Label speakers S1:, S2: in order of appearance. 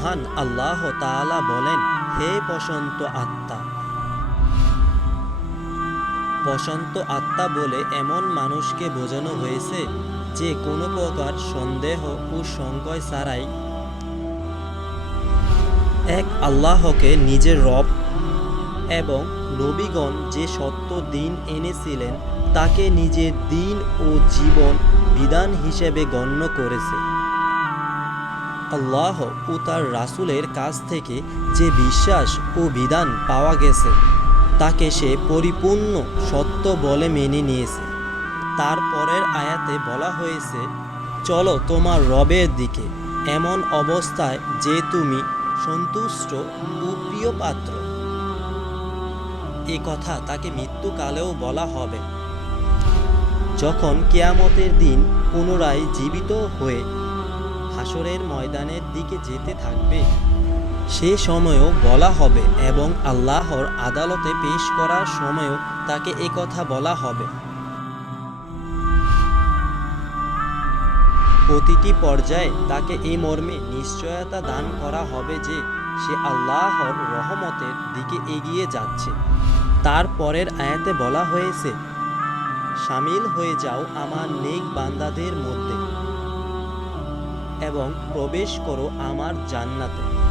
S1: মহান আল্লাহ তাআলা বলেন, হে বসন্ত আত্মা। বসন্ত আত্মা বলে এমন মানুষকে বোঝানো হয়েছে যে কোনো প্রকার সন্দেহ ও সংকয় ছাড়াই এক আল্লাহকে নিজের রব এবং নবীগণ যে সত্য দিন এনেছিলেন, তাকে নিজের দিন ও জীবন বিধান হিসেবে গণ্য করেছে। আল্লাহ ও তার রাসূলের কাছ থেকে যে বিশ্বাস ও বিধান পাওয়া গেছে, তাকে সে পরিপূর্ণ সত্য বলে মেনে নিয়েছে। তারপরের আয়াতে বলা হয়েছে, চলো তোমার রবের দিকে, এমন অবস্থায় যে তুমি সন্তুষ্ট ও প্রিয় পাত্র এ কথা তাকে মৃত্যুকালেও বলা হবে। যখন কেয়ামতের দিন পুনরায় জীবিত হয়ে হাসরের ময়দানের দিকে যেতে থাকবে। সে সময়ও বলা হবে এবং আল্লাহর আদালতে পেশ করার সময়ও তাকে কথা বলা হবে। প্রতিটি পর্যায়ে তাকে এই মর্মে নিশ্চয়তা দান করা হবে যে সে আল্লাহর রহমতের দিকে এগিয়ে যাচ্ছে। তার পরের আয়াতে বলা হয়েছে, সামিল হয়ে যাও আমার নেক বান্দাদের মধ্যে। এবং প্রবেশ করো আমার জান্নাতে।